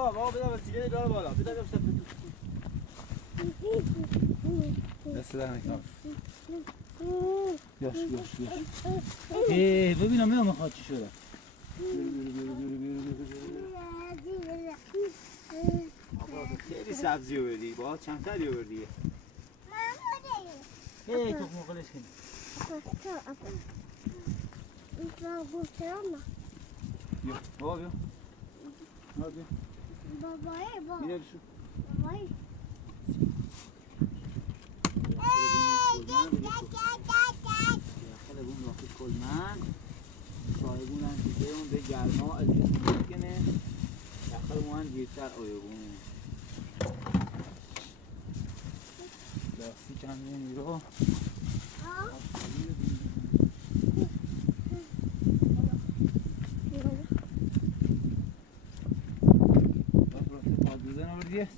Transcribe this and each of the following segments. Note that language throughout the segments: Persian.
بابا بده وسیله داره بالا بده بده دست در نکنم یاش ببینم میخواد چی شده خیلی سبزی آوردی با چند تایی آوردی تو مقلش کنی بیا بابا بیا بابایی اینه بشو بابایی داخل بون داخل کلمن صاحبون هم دیگه اون به گرما از جسم ممکنه داخل مون دیرتر آیبون لاستیک هم نمیرو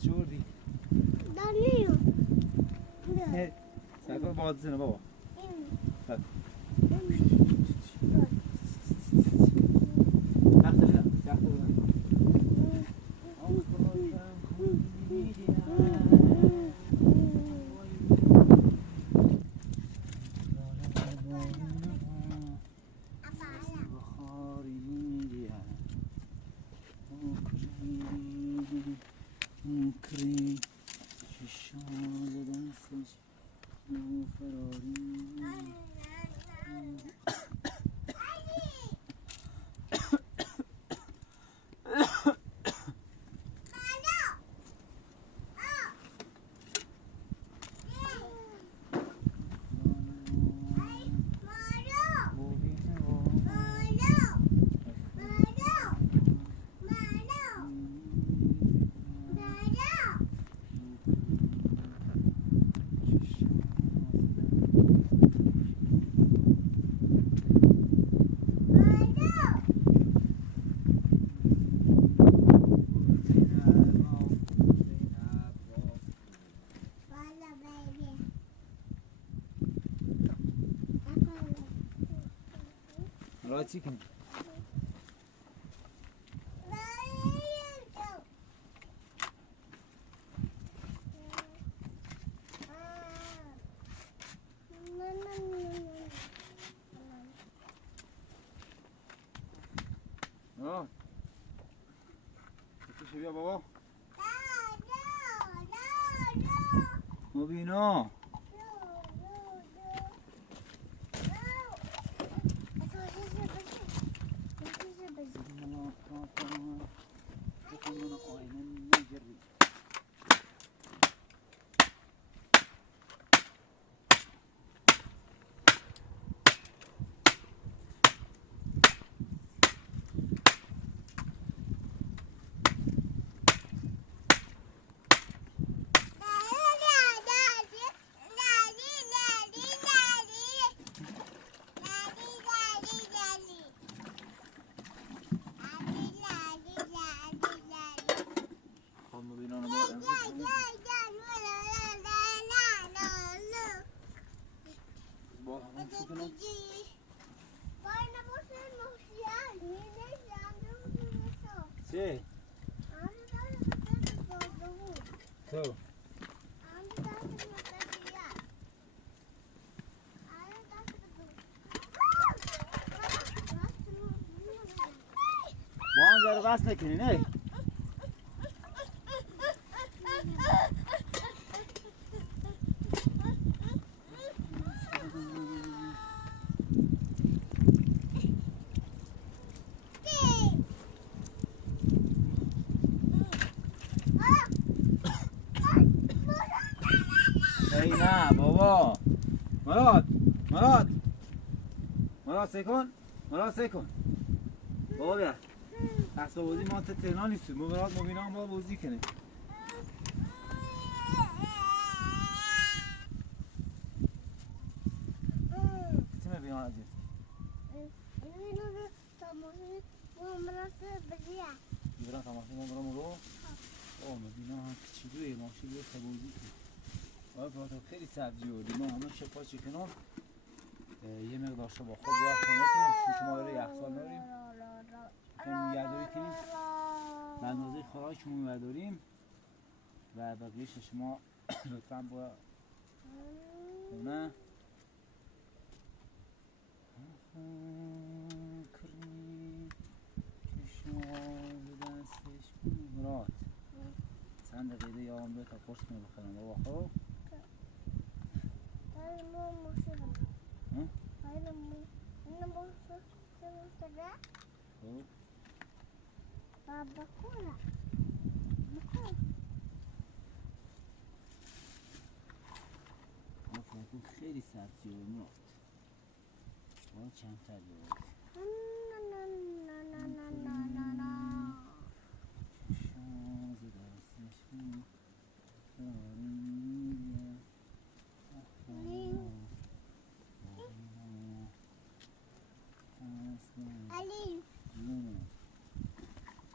چه بردی؟ دانیو سرکار بادزنه بابا تخت بدم چی کنی؟ بیا بابا مبینا چه؟ تو با هم ذره بس نکنی نه؟ نه بابا مراد سکن بابا بیا اسباب بازی ما تا تهران نیستیم مراد مبینا هم با بازی کنه چی مبینا عزیز برای تماسی مبینا مبینا چی دوی ماشی بیاد تا بازی کنه خیلی سبزی بودیم ما همه شفا چکنم یه مقدار شما خوب وقت خونتون شما رو یخزال ناریم کنیم یادوری کنیم به اندازه خوراک گوشتمون برداریم و بقیهش شما لطفا با خونه کری کشان دستش مراد چند دقیقه یا هم تا قرص می بخورم بابا خب خب بابا کولا بکن تو خیلی سبزی و مراد باید چند تا بیارد چشم دستش علی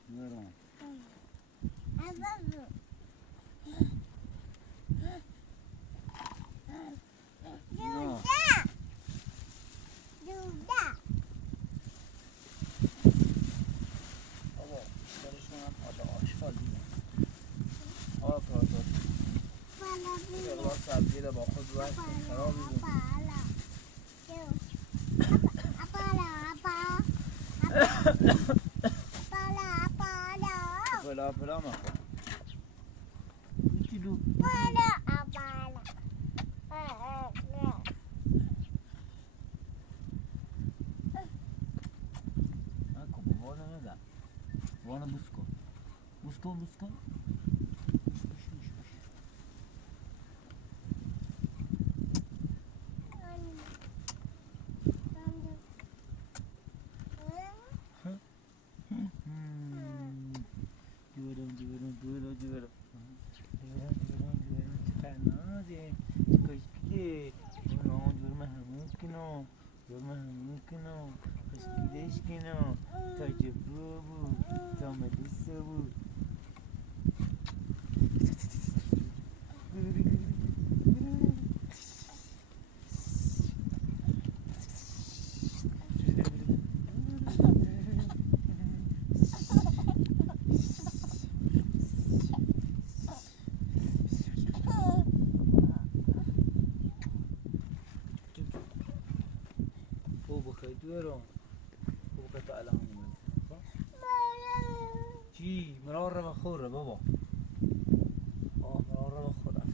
بیارم عبازو دودا بابا بیشترشون هم آشغال دیدن پراتور بالا سبزی رو با خود باید خرابی بود پلا مخور یکی دو نکن وانه ندم وانه بوس کن جورم چقدر نازه کشکیده جورم همون کنو کشکیدهش کنو تا جبو بود تا مدرسه بود جورم بخیر تا الان چی مرار رو بخوره بابا مرار رو بخور رفت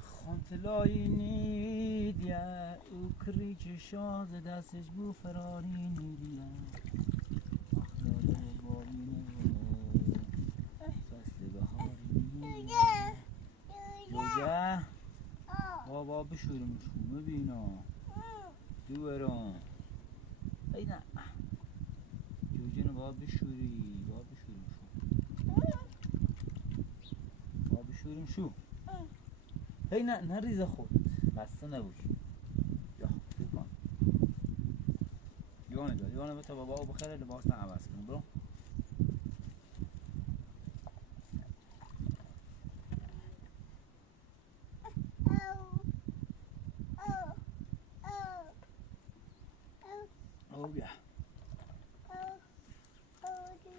خانتلایی نیدیه او کری چشاز دستش بو فراری نیدیه اخلاده بابینه فصل بخاری نیدیه جوجه بابا بشورمشون ببینا دوبارم ای نه جوجه رو باید بشوریم شو هی نه نریزه خود خسته نباش یا خوب کن یوانه تا بابا بخیره لباس نه عوض کنه برو بیا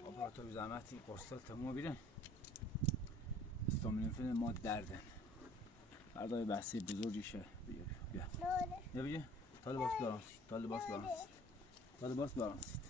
اپراتور زحمتی قرصال تموم بیرن استامین فیلم ما دردن بردای بحثی بزرگیشه بیا بیا تا لباس برانسید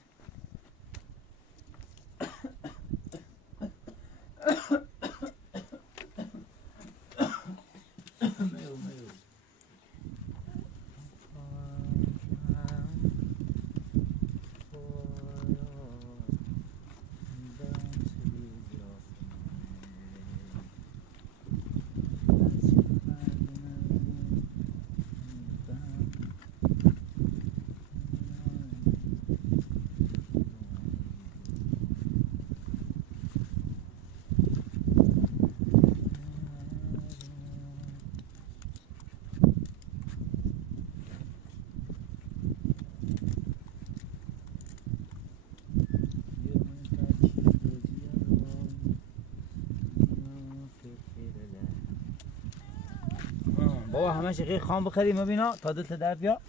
بابا همه شقیق خام بخریم ببینا تا دلت در بیا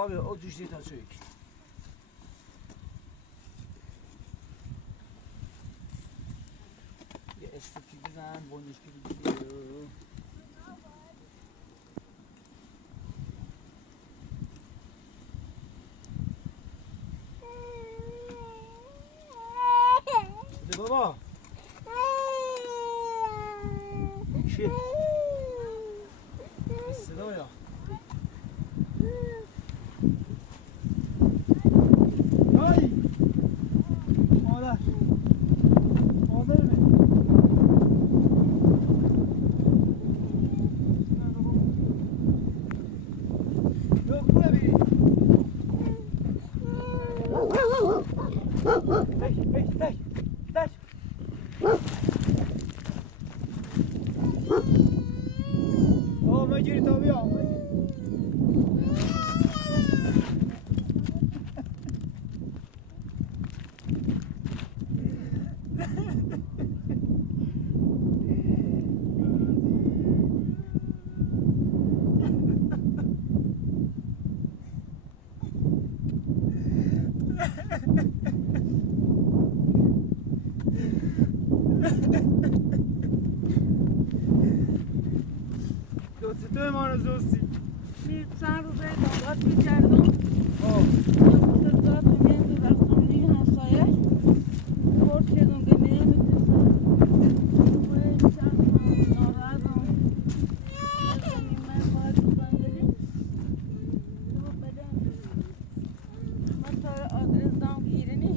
آبی او توش دیتا چویک یه استکی بزن بندشکی بگیر بده بابا چیه؟ صدا یا های مادر مادر من yok bu ne bir hey oh ما جيري طبيعة دوتو ما رو زوستی چند روز نگاه می‌کردم آه فرصت می‌دید رفتم این همسایه خورد شدم که نمی‌تونستم وای چند ناراحتم نمی‌دونی من باید بودم یعنی تو بدم من تا آدرس دام گیرنی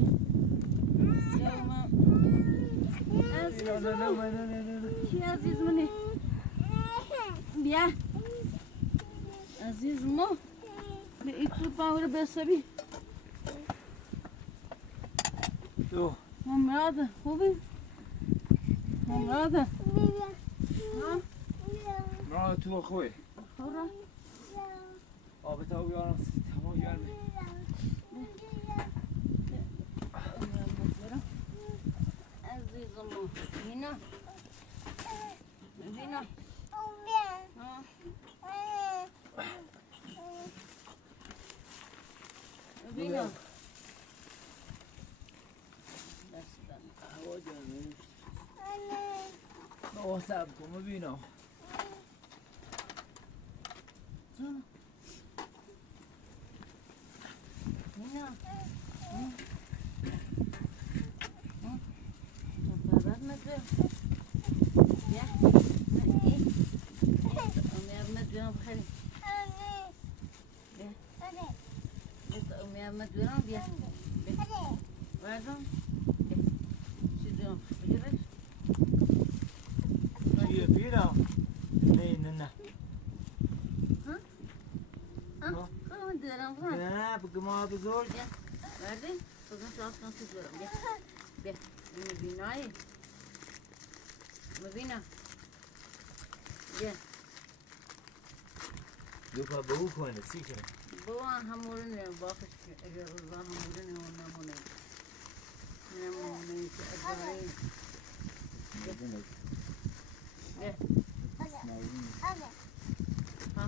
یا من عزیزم چی عزیز منی بیا عزیز ما به این تو پاور بسبی دو ممراده خوبی ممراده مرا تو خوی خورا آب تا بیارم تمام گرمه عزیزم اینا اینا اینا هوا گرمه بابا صبر کن ببینم اینا Beraber ya iyi Ahmet diyorum bakayım Ahmet diyorum ya verdim şu diyorum bitirir چیه بینا نه Tamam diyorum falan نه بگم بزرگ verdim bugün çalışkan tutuyorum gel Medina'yı Medina gel دوکا به او کنه چی کنه بابا همورنه باقش اگر روزا همورنه و نمونه نمونه که اداری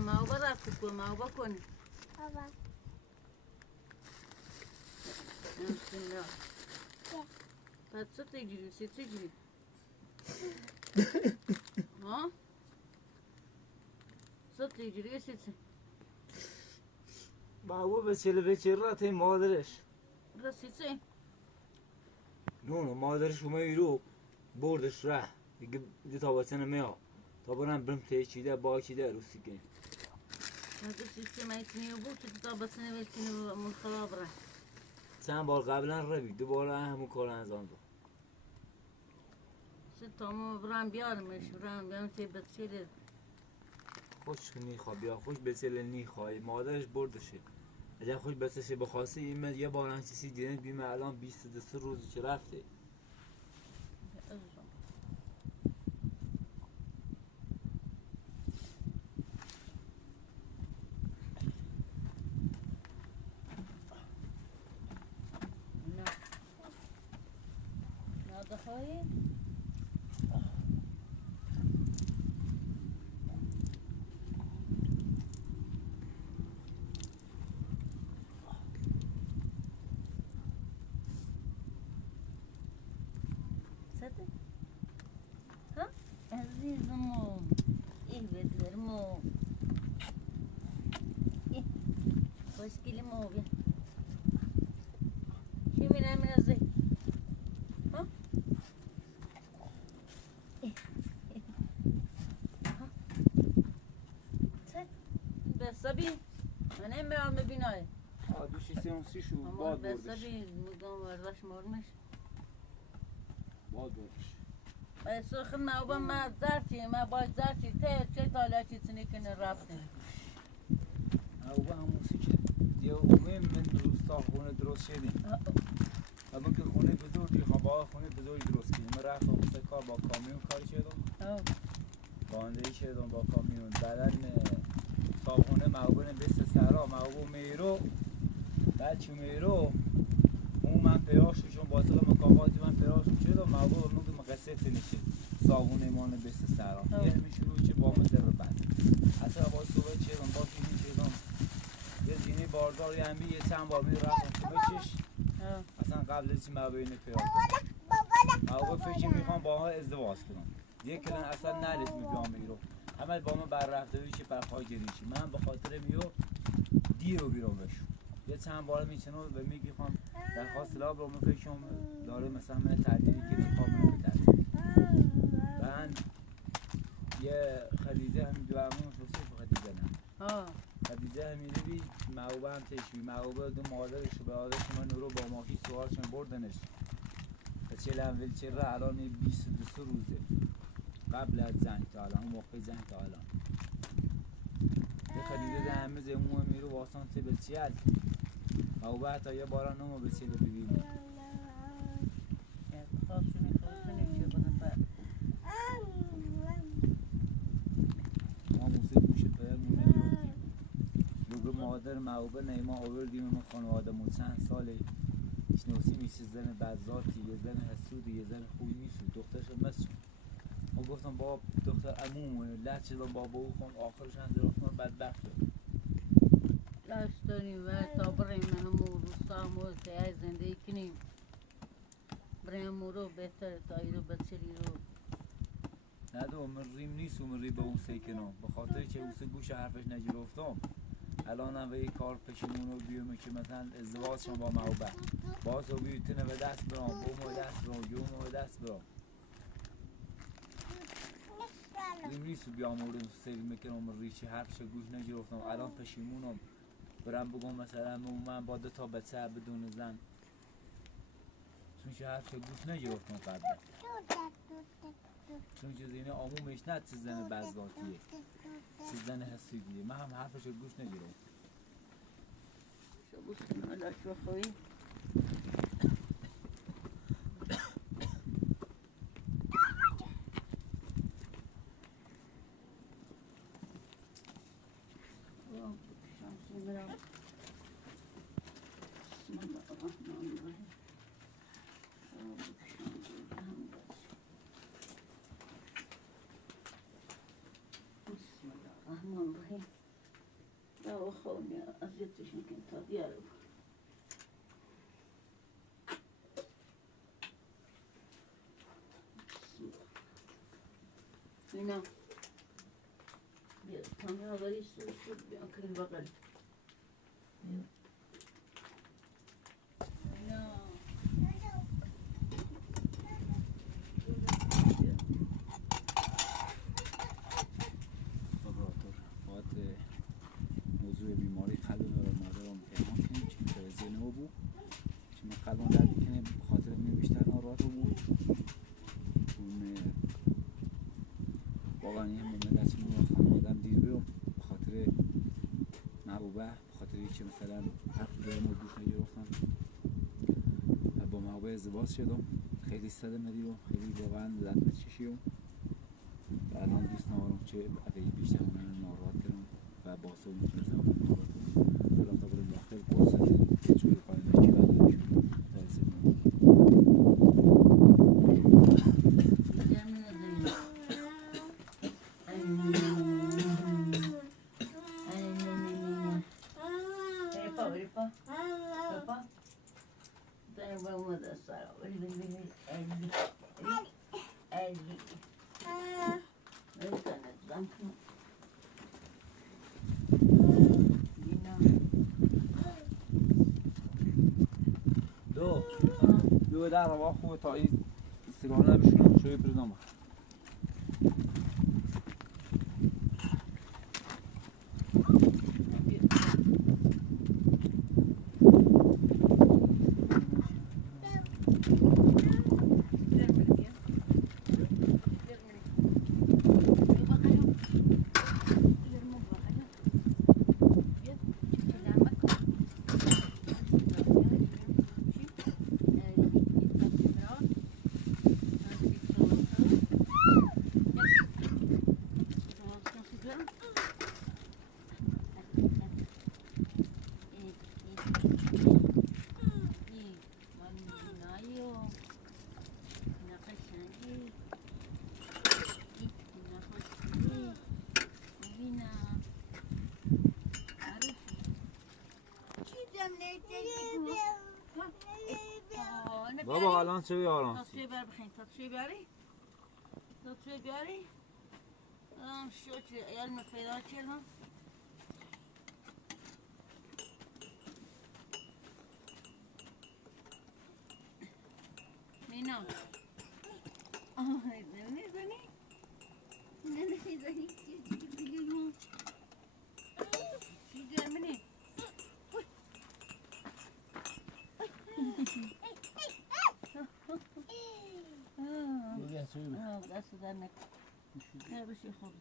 ما او برا کن ما او بکنی پس چه تیجوری چه تیجوری ها چه تیجوری چه بابا به را تای مادرش رسیده نه مادرش اومه رو بردش ره دیگه تابستان میا تا برم برم تی چیده با چیده روسی کنی هذا السيستم يتني وبوت تطابق سنة ويتني من خرابره چند بار قبلا روی دوباره همون کار انجام داد ستامو برام بیارمش برام بیارم تی بسیله خوش نیخوا بیا خوش بسیل نیخوای مادرش بردشه اگر خوش بسشه بخواسته این یه بار چیزی دیدن بیم الان 23 روز که رفته دخاي نزدیک ها بسابی من این برام ببینای دوشی سیانسی شو اما باد بردش بسابی مگم ورداش مرمش باد بردش سرخ ما با ما زرتی ما باید زرتی چه تالاتی تنی کنه رفتن او با هموسی که دیو اومه من روستا خونه درست شدیم اما که خونه بزرگی خواه خونه بزرگی درست کردیم من رفتم سه کار با کامیون کار شدم باندهی شدم با کامیون بعدن صابخونه موبن بست سرا موبو میرو بچه میرو اون من پیراشو چون باطل مکافاتی من پیراشو شدم موبو نوگ مقصه تنشه صابخونه مانه بست سرا یه میشلو چه با من در بند اصلا با صبح چیدم با فیلمی چیدم یه زینی باردار یه همی یه چند بار می رفتم تو بچش اصلا قبل از این موبین پیراش موبو فکر میخوام با ها ازدواج کنم یک کلن اصلا نلیس میگم میرو همه با من بر رفته بودی چه برخواه جریشی من به خاطر میو دیر رو بیرون بشو یه چند بار میچنو و میگی خواهم درخواست لاب رو من فکرم داره مثلا من تعدیلی که نخواه منو بتردیم بعد یه خدیجه همین دو همون شخصی خدیجه نه خدیجه همین روی معوبه هم تشوی معوبه دو مادرش به آدرس من رو با ماشی سوارشن بردنش چه اول چه را الان 22 روزه قبل از زنگ تا الان اون موقع زنگ تا الان یه خدیده ده همه زمون میرو واسان ته بچیل او بعد تا یه بارا نمو بچیل ببینی ما موسیق موشه پیمونه گرفتیم لوگ مادر معوبه نیما آوردیم من خانواده مو چند ساله شنوسی میشه زن بدذاتی یه زن حسودی یه زن خوبی نیست دخترش مسون ما گفتم با دختر عمومونه لحظه شدم بابا او خون آخرش هم درفتون بدبخت شد لحظه داریم و تا بریم همون روستا همون تیه زندگی کنیم بریم همون رو بهتره تا ای رو بچری رو ندو من ریم نیست و من ری به اون سیکنم به خاطر که اون سه گوش حرفش نگرفتم الان هم به یک کار پشیمون رو بیومه که مثلا ازدواج شما با محبت باز رو بیوتنه و دست برام بوم و دست برام جوم و دست برام ریم نیست و بیامورم سیل میکنم من ریچی حرفش گوش نگرفتم الان پشیمونم برم بگم مثلا من با دو تا بچه بدون زن چون که حرفش گوش نگرفتم قبلا چون که زینه عمومش نه چه زن بزداتیه چه زن حسیدیه من هم حرفش گوش نگیرم شو بسیم علاش بخوایی شانسی برم بسم الله الرحمن الرحیم بسم الله الرحمن الرحیم یا خونی اذیتش میکن تا بیارم اینا بیا کامرا بری سوش بیا کنیم بغل اینا موضوع بیماری قلب رو مادرم پیمان کنیم چون که زنه بود چون قلبم درد کنیم خاطر من بیشتر ناراحت بود اون واقعا این مومن دست من خانوادم دیر بیرم به خاطر محبوبه به خاطر اینکه مثلا حرف دارم و گوش نگرفتم و با محبوبه ازدواج شدم خیلی صدمه دیدم خیلی واقعا لطمه چشیدم و الان دوست ندارم که اگه بیشتر من ناراحت کنم و با اصول میتونستم ناراحت کنم برم تا برم داخل پرسد چوی قایمه چی بدارش دو دو در روا خوبه تا این سیگار نبشونم شوی پردامه بابا الان چه بیارم تصویر بر بخین تصویر بیاری تصویر بیاری شو چی علم پیدا کردم مینا نمیزنی نمیزنی چی گرمینی دست در نکن نه بشی خود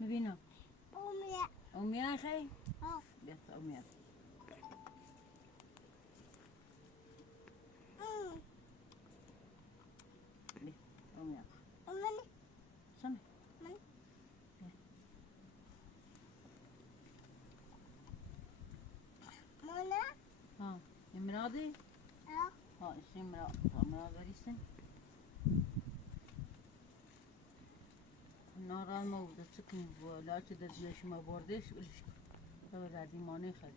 ببینم امیا خیلی بیست امیا امیا سمی ها امرادی ها اسم امراد امراد بریسن نارال ما بوده چکنیم و لاچه در دیش ما بردش بریش تو ردی مانه خیلی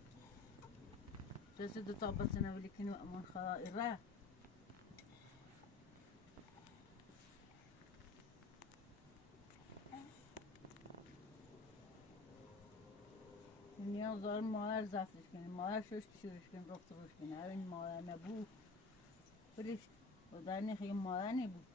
جسد دو تا بسنه ولی کنو امان خدا ایره نیاز دارم مادر زفتش کنیم مادر شوش شورش کنیم رفت روش کنیم این مادر نبود بریش و در نخی مادر نبود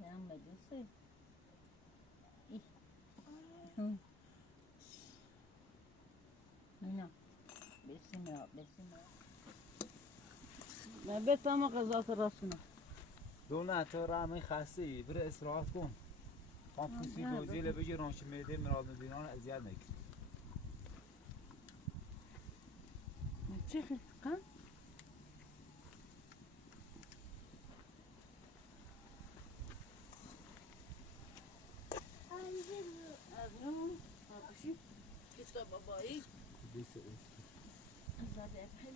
یعنی مجلسه نه بسیم نه بتام غذات راست کنم دونه تو رحمه خسته بره استراحت کن خام پوسی روزی لبجی رانش میده مراد مدینان اذیت نکن چی خیلی کن؟ از نون آبشی کشتا بابایی زده افهل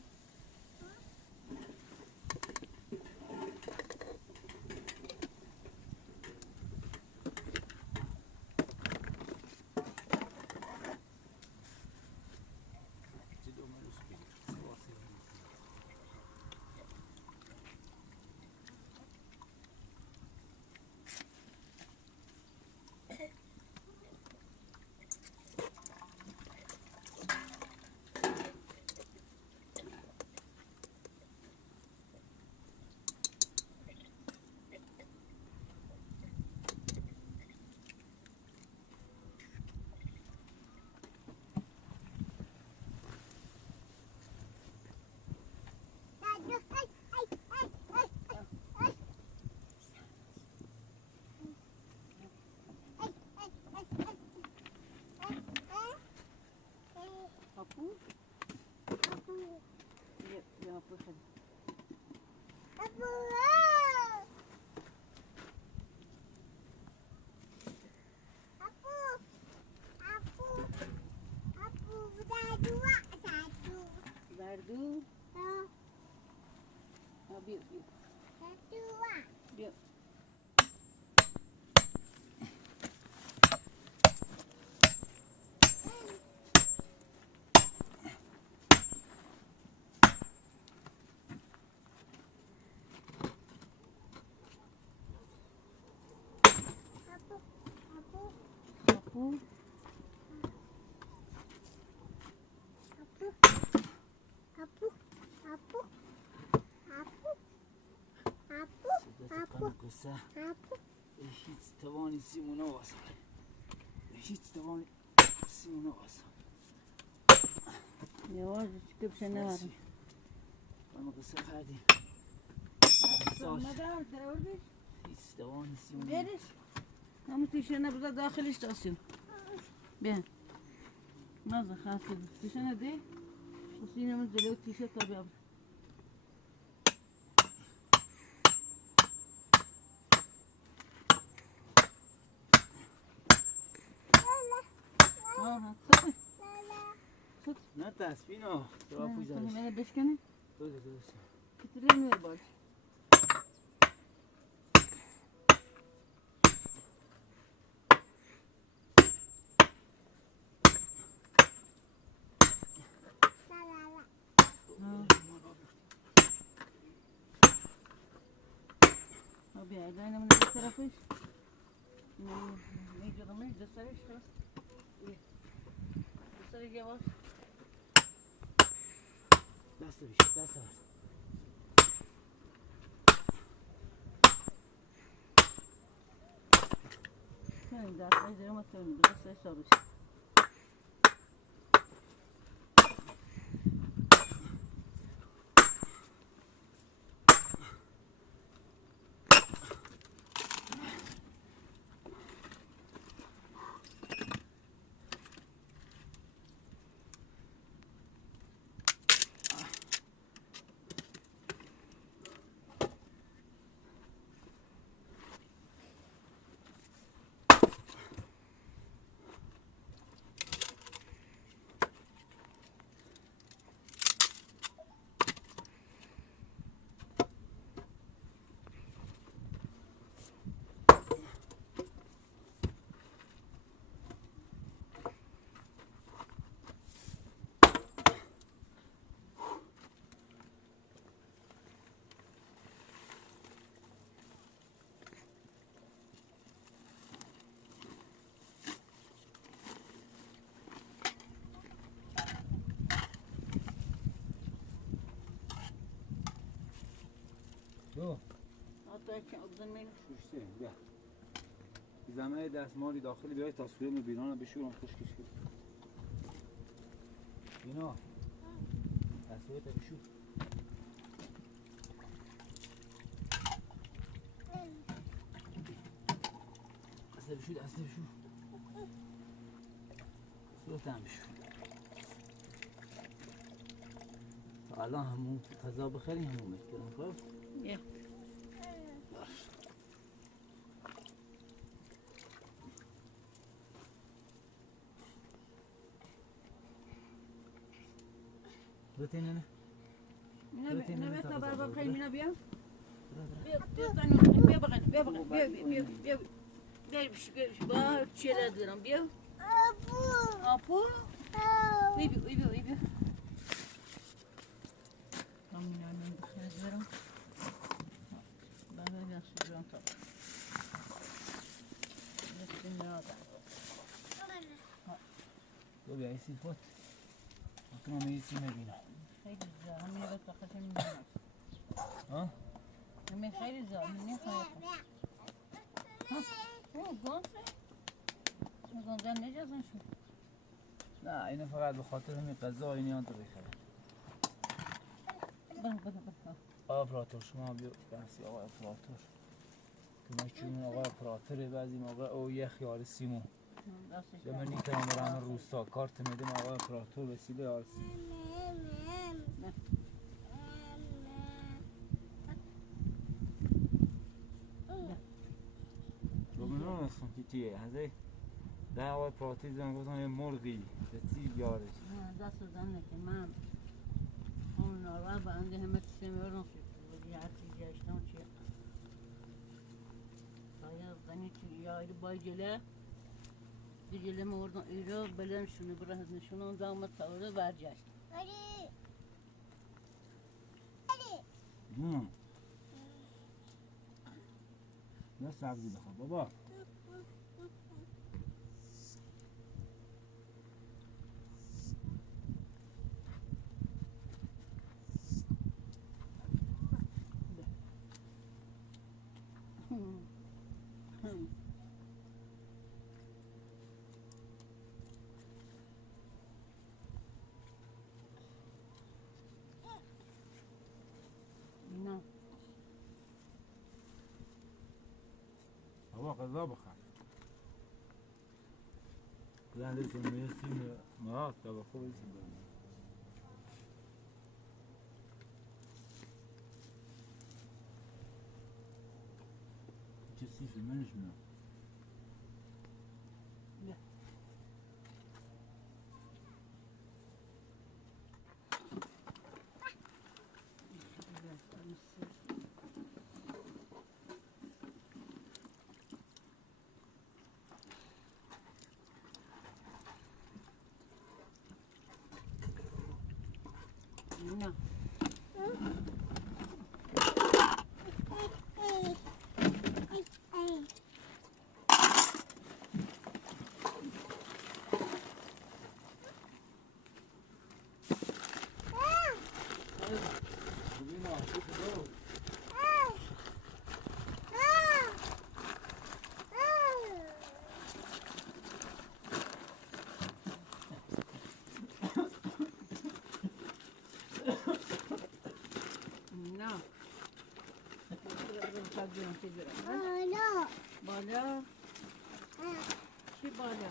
Gardu. Biar. Biar. اپو Apu. Apu. Apu. Apu. صدت قنقصه Apu. هیچ توانی سیمونا واسه هیچ توانی سیمونا واسه یواش که بشه نبرم قنقصه خردیم مدام تروردش هیچ توانی سیمونا بیارش همون تیشه نبوده داخلش داشتیم بیا مازه خاصه تیشه نده و سینمون جلو تیشه تا بیابر آها صحیح نه تصفینا تو پوی زدش منو بشکنه درست کتری نور باش بیا داینمون به طرفش میگیرمش دستش دستش یواش دست بیش دست برد کنیم دستش دیگه ما کنیم دستش سابش دو حتی که ابزن مینه شوشته بیا زمه دستمالی داخلی بیای تصویر بیرون بشورم خوشکش کن بینا تصویر تا بشور دسته بشور دسته بشور صورت هم بشور تا الان همون غذا بخریم همون میکنم خب یه باش بتینه نه اینا تا بر بخیر مینا بیا بیا بغن بیا بغن بیا بیا بیا بیا بیا با چیله دارم بیا Apu. آپو Apu. بیا بیا بیا بیا مینا من بخیر دارم بابا بیا سوزان تا بس میاد تو بیا ایسی فوت تو هم ایسی میبینم خیلی زار همین رو تا خشم میاد ها همین خیلی زار همین خیلی او گونسه گونسه نجازن شو نه اینو فقط به خاطر همین غذا اینیان تو بخره بله آقای اپراتور شما بیا بحثی آقای اپراتور تو مشکلون آقای اپراتوره بعضی موقع او یه خیال سیمون یا من نیترم برم روستا کارت میدم آقای اپراتور وسیله آرسی رو منو نستم که تیه هزه ده آقای اپراتور زن گفتم یه مرغی دستی یارش دست زنه که من اون ناروا بنده همه سیمرون شد هر چیزی اشتم چیه باید زنی چی یاری بای جله دیگه موردن ایرو بلند شونه بره نشونه اون زمان تاوره برگشت Ali. نه سبزی بخواه بابا غذا بخور زنده سمیستی مراد که با خوب ایسی برمون چه سیفی منش میام نه بالا بالا چی بالا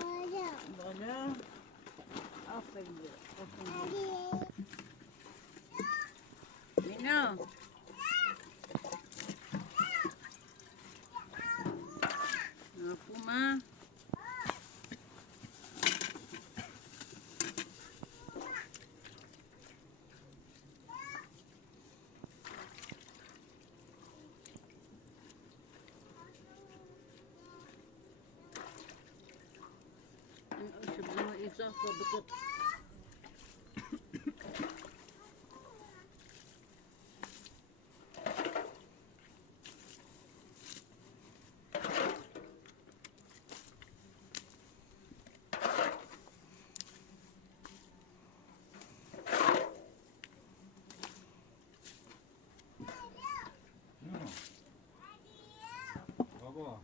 بالا بالا آفرین مینا نفوما بكت بابا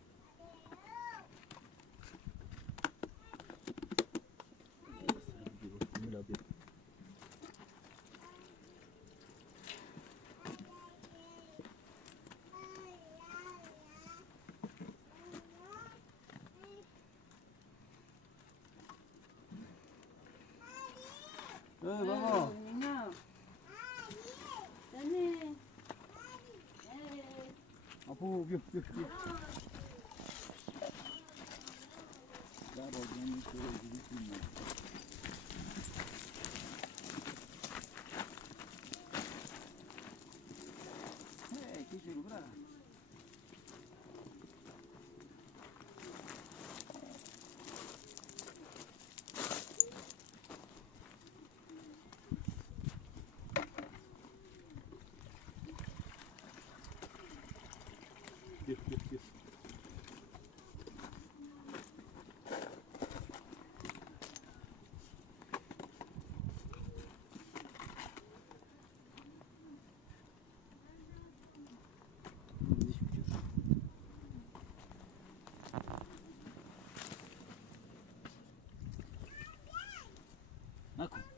بابا مینا دنی اپو بیا بیا بیا در بازم میشه روزی کنیم کی شروع برا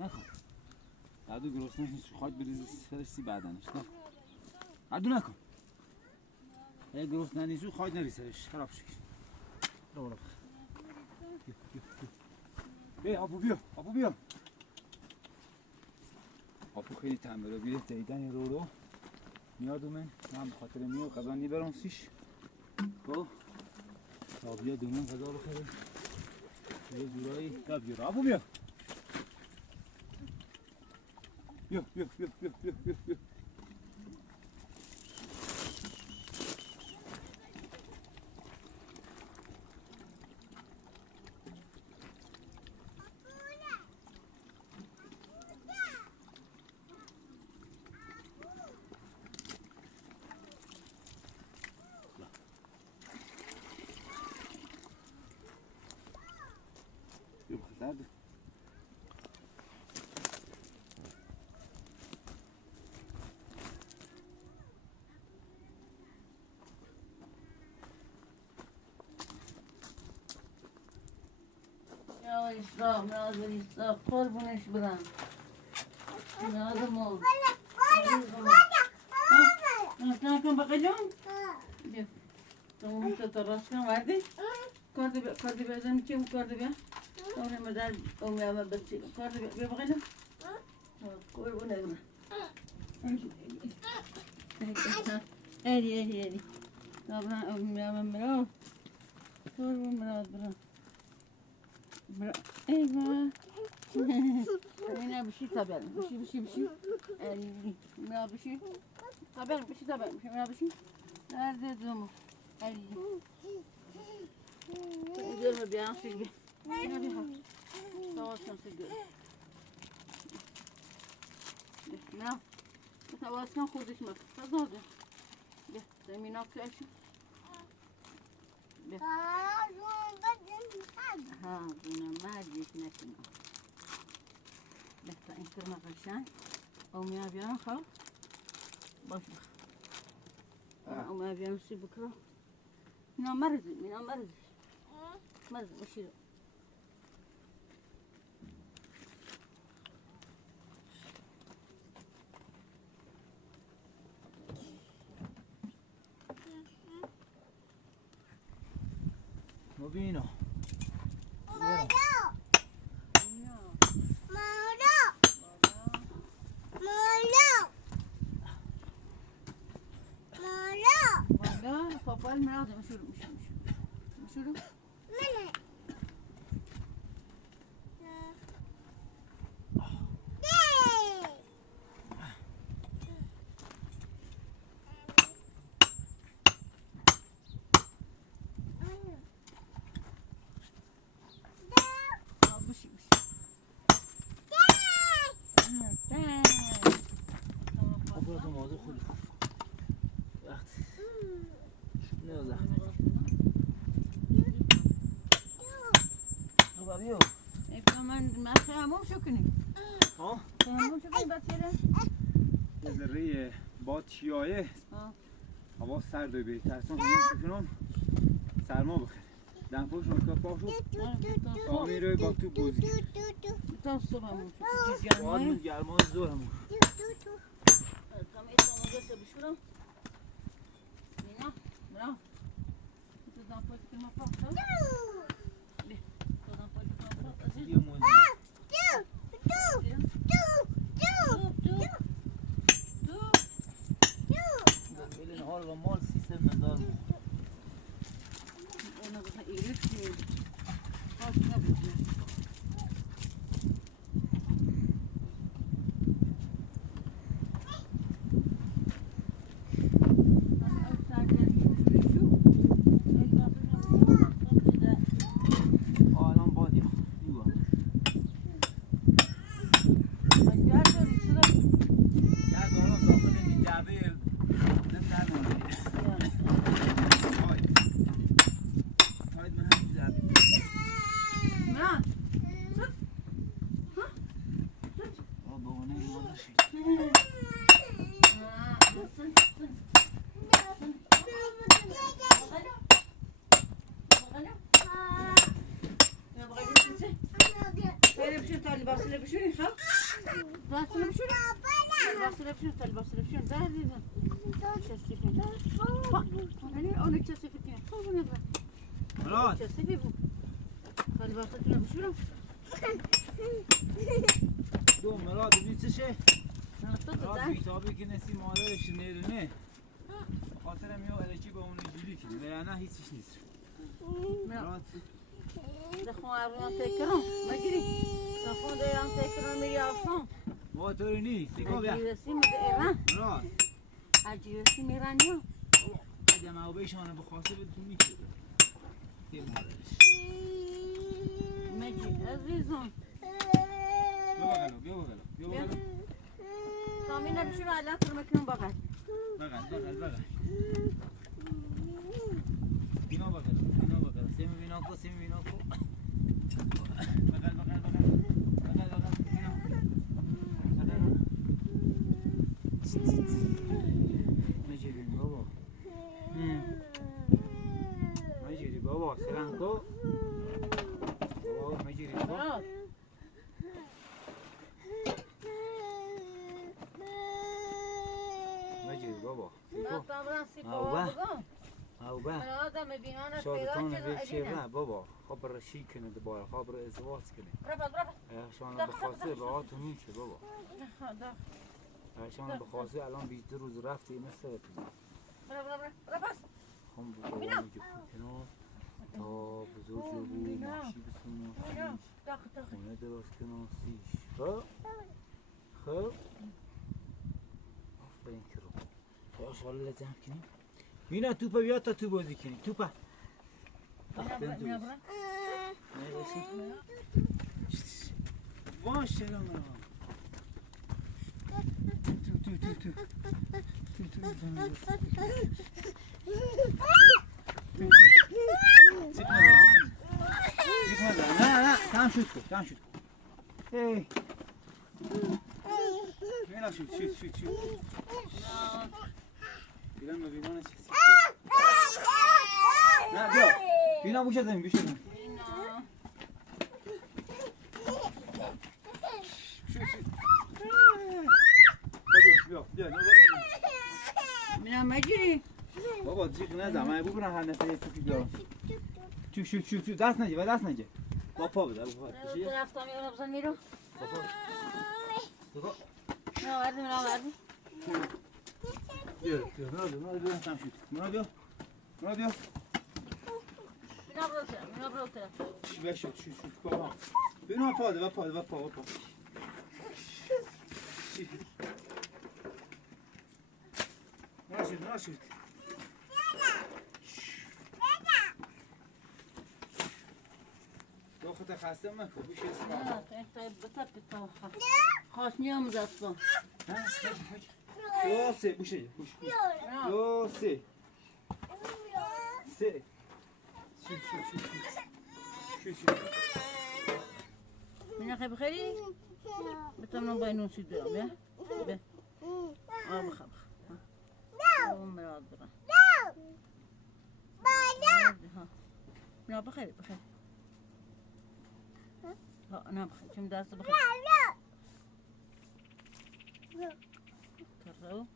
نکن عدو گرسنه نیست خواهد بریزی سرش سی بعدنش نه عدو نکن اگه گرسنه نیست خواهد نریز سرش خراب شد رو بیا اپو بیا اپو خیلی تنبره بیره دیدن رو میاد من بخاطر میو قضا نیبرم سیش خب تا بیا دومن قضا بخوره یه جورایی تا بیا اپو بیا بیا خطر اسراف نازل اسراف قربونش برم نازم نکن بقیلون Tamam tataraskan vardı. Kardı be adam kim kardı be? Sonra medal o meyve bitsi. Kardı be bakalım. Koy bunu evine. Hadi. Tamam o meyve mera. Koy bu mera bırak. Bırak. Eyvah. Yine bir şey taberim. Bir şey. Mera bir şey. Taberim bir şey taberim. Mera bir şey. Nerede durumu? Görme bir an siz bir. Ne bir hal. Savaştan siz görün. Ne? Savaştan kuduşmak. Nasıl oldu? Gel. Zemin aksarsın. Gel. Ha, buna mercek nesin? Gel. Ta intirmek aşağı. Olmaya bir an kal. Boş bak. Olmaya bir an siz bıkır. Mina مرض مشي مبينه Papal مراد مشهور من خیامم شو کنی ها؟ خیامم شو کنی بعد چیره؟ ذره باد شیایه هوا سرد و بهترسان همون کنم سرما بخیر دنپاشون که پاشو آمی روی با تو بوزی تا صبح همون شو چیز گرمای گرمای زور همون کم ایتامو گسته بشورم مینا برا تو دنپاشو که ما پاکتا تو دنپاشو که ما پاکتا یه موزی نهار و مال سیستم مزار انا بخواه ایرش کنید خواست نبود لباسله بشوري خلاص لباسله بشوري لباسله بشوري لباسله بشوري ده دي شسيفين انا انا شسيفين خلاص نبغى خلاص شسيفين لباسله بشوري دو مراد بیچشه مراد بیتابی که نسی مادرش نیرنه خاطرم یه الکی به اون جوری که نه هیچیش نیست مراد دخون ارون تکرم مگیری دخون دیان تکرم میری آسان موتوری نیست دیگه بیا عجیرسی میده ایران مراد عجیرسی میرن یا اگه ما بهشانه بخواسته بدون میشه یه مادرش مگی عزیزم بیا بغلو سامی نبیشون الان تو مکنون بغل بغل بینا بغل سیمی بینا کو بغل مجیری بابا سلام کو بابا مجیری بابا بابا لا طبعا سيبوا او به من آدم بینانش شادتان پیدا به چه شد نه بابا خبر رشی کنه دوباره خبر ازدواج کنه برابر شان بخواسته به آتو میشه بابا شان بخواسته الان 22 روز رفتی مثل برابر هم بابا میگه کنار تا بزرگ بود ماشی بسونه خونه درست کنه سیش خب خب آفرین کرو خیلی شاله لزم کنیم مینا توپا بیا تا تو بازی کنی توپا باشه لما نه تمام شد هی مینا شد بیرون مبینانه چیزی نه بیا بینا بوشه زمین بیا میرم مجری بابا جیغ نزن من ببرم هر نفر یه توپی بیارم شو دست نجه با پا بده رفتم میرم بزن میرم بابا نه وردی بیا تم شد بیا مینا بروتر بیا شد بابا بیا پا ناشد تو خودت خسته مکن بوش نه بتا خواست نیام دستم دو سه بوشه دو سه شو مینا خیلی بخیری بتونم با اینو سید دارم بیا بخواب اون مراد برم نه بخیر نه بخیر چون دست بخیر کرو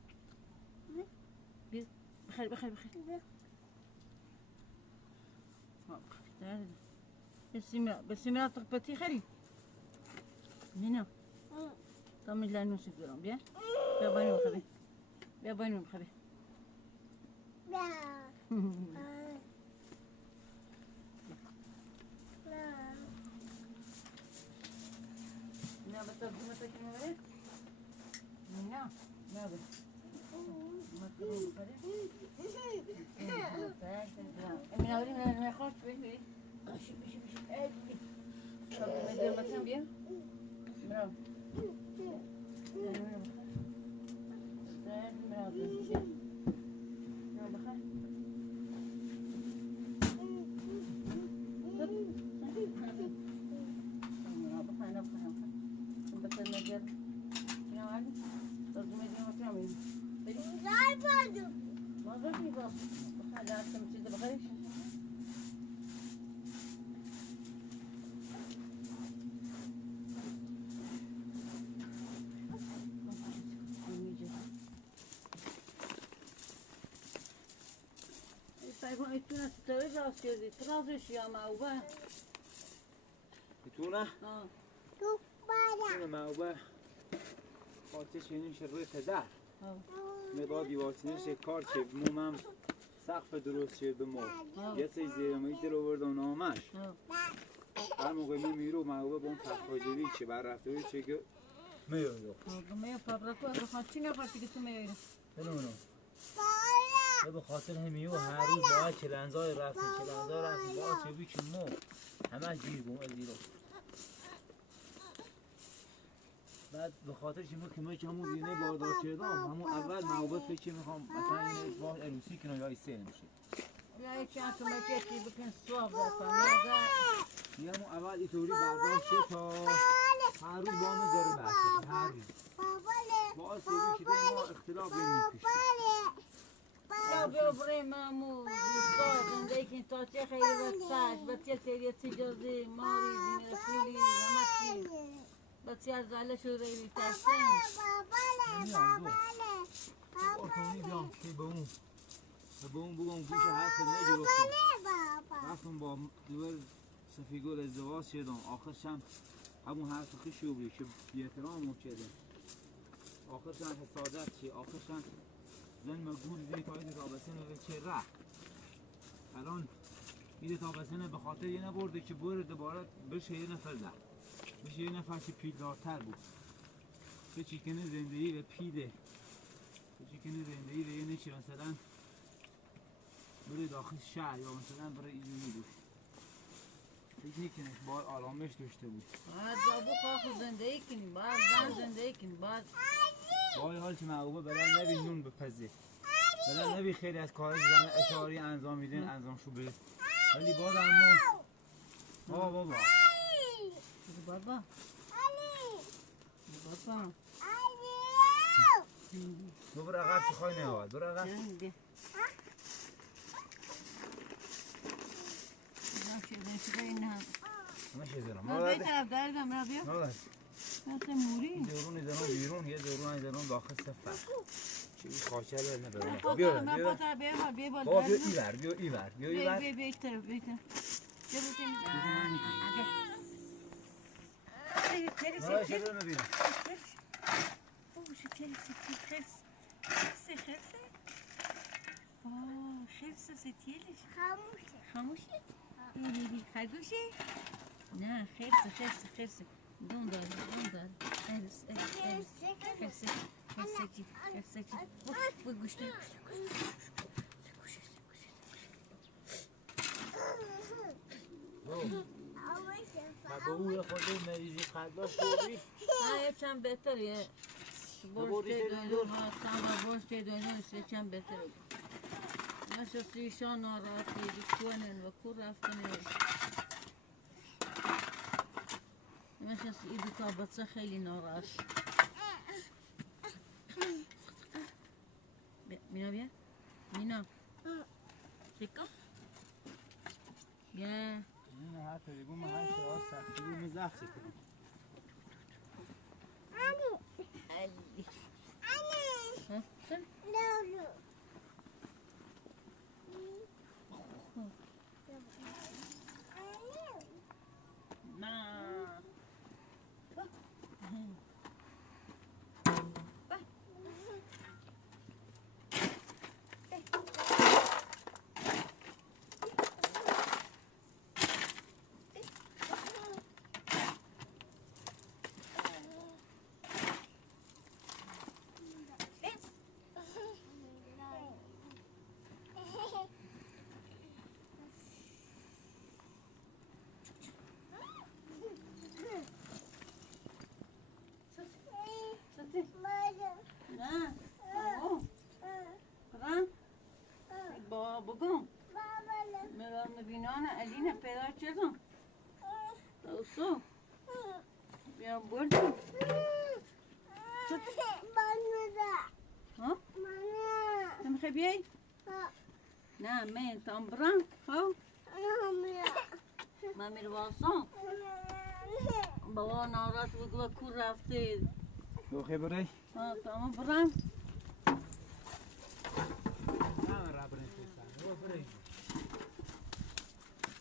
بخیر بسیمه تقبطی خیلی مینا تعمل لانو سید دارم بیا باینو بخبی نه بتا بمتا کنه ولی نه من أولي من خلاص بيجي مشي طب ما يدير مثلا بيا برافو میتونه ستاره راست کردی ترازش یا معوبه میتونه؟ تو بارا معوبه خاطرش اینش روی تزر مقدار دیوارتینش کار که مومم سقف درست شد به ما یه سه زیرمایی دل آوردم نامش هر موقع میرو معوبه با اون تخاجوی که بر رفته بایی چه که میایدو پابرکو بخواد چی نخواد که تو میایدو بنونو به خاطر همیو هر روز باید چلنزای رفتیم باید چه بی که مو همه گیر بوم از ایران بعد به خاطر چه که همون زینه باردار کردم همون اول معوبت فکر میخوام مثلا این اتباع عروسی کنم یا ایسه نمیشه یا یکی هم تو مکتی بکن سواب دستم یه همون اول ایطوری برداشت تا هر روز با همه داره بحثش هر روز باید سوی شده ما اختلاف نمیپیشیم بیا بریم مامو استاد لیکن تا چه خیلی وقتش بچه تریت اجازه ماری دین رسولی رمکی بچه زله شده ری تحسین میام دو آتونی بیام که به اون به اون بگم گوش حرف نگرفتم رفتم با دور صفیگل ازدواج شدم آخرش هم همون حرف خیشو بود که بی احترام کرده آخرش هم حسادت چی آخرش هم زن مگول زی تاید تابستن و چه رفت الان این تابستن به خاطر یه نبرده که بره دوباره بشه یه نفر ده بشه یه نفر که پیلدارتر بود به چیکنه زندگی و پیده به چیکنه زندگی و یه نچی مثلا بره داخل شهر یا مثلا بره ایجونی بود فکر نکنه باید آرامش داشته بود باید بابو خواه زندگی کنیم باید زن زندگی کنیم باید حال که معقوبه بلد نبی نون بپزه بلد نبی خیلی از کارش زن اشاری انجام میدین انجام شو برس ولی باز اما بابا بابا بابا دو بر عقب چی خواهی نهاد برو عقب همه شیزنم ما به طرف دردم را بیا نادر مثل موری دورون ایزنون بیرون یه دورون ایزنون داخل سفر چی خاچه رو نبرم بیا بیا من بیا با طرف بیا بالا بابا بیا ایور بیا ایور بیا ایور بیا این طرف بیا این طرف نادر شده رو نبینم خرسه ستیلش خاموشه خرگوشه نه خرسه دون داره خرسه بو گوشته با او خود مریضی خداش خوبی نه چند بهتره برشته دانون سه چند بهتره نشستی ایشان ناراحتی بکنن و کور رفتنه نشستی ایدو تا بچه خیلی ناراحت مینا بیا مینا شکا بیا نه هر طریقه من هر شعار سختی رو مزخ کنم بگم مرا مبینان علینه پیدا چیزم دوستو بیا بردم ها؟ نمیخوای بیای؟ نه من تام برم ها؟ من میرو واسم بابا نارات بگو و کور رفته دو خبره ها تام برم نه را برین پیسن رو برین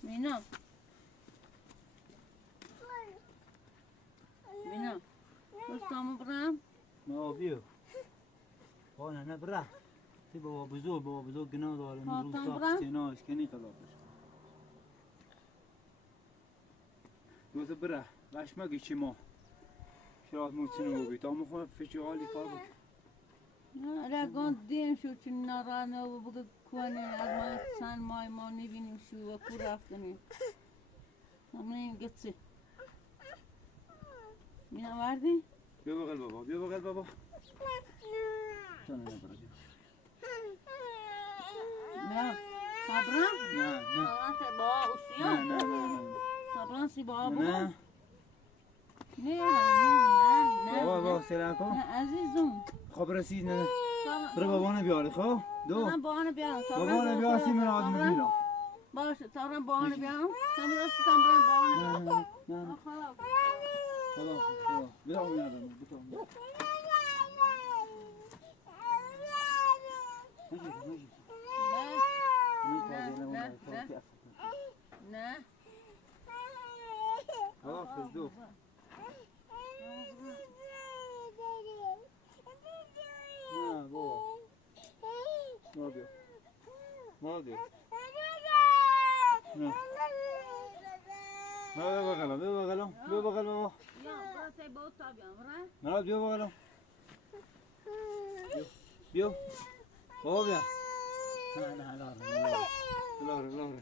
مینا تام برم ما بیو با نه برا تی بابا بزرگ گناه داره تام روز برم؟ ساخت سینا اشکنی خلافش دوست برا باش مگی چی ما شراط موچینو بی تا مخون فشوالی کار بود رگان دیم شو چون نارانه و بگو کنه از ما سن مای ما نبینیم شو و کور رفتنیم همین گتسی مینا وردی؟ بیا بغل بابا چون نه برا بیا صبرم؟ نه صبرم سی با اوسیان؟ نه صبرم سی با بگو؟ نه نه بابا سلام کن نه عزیزم خب رسید نه برو بابانه بیاره خب دو من بابانه بیارم بابانه بیار سی من آدم میگیرم باشه تابرم بابانه بیارم تابرم راستی تابرم بابانه بیارم نه خدا خدا بیا میارم نه نه حافظ دو نه بابا ما بیا ما بیا نه بیا بغلم بیا بغلم بیا بغل بابا یا برو تی با تا بیام برو مراد بیا بغلم بیا بابا بیا نه نه لاره لاره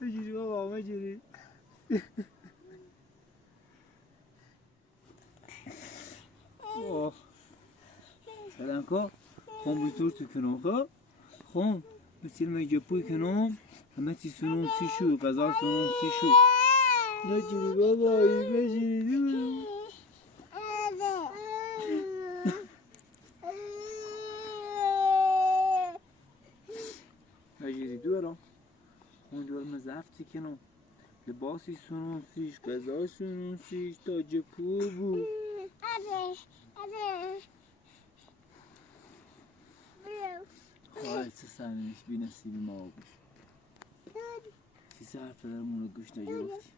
بجوری بابا بجوری اوه سلام کو خون بزرگ تو کنم خب خون بسیار میگه پوی کنم همه چی سنون سی شو غذا سنون سی شو بجوری بابایی بجوری بجوری دورم خون دور مزفتی کنم لباسی سنون سیش غذا سنون سیش تاج پو بود خواهد سه سرنش بی نصیبی ما بود سی سر پدرمون رو گوش نگرفتی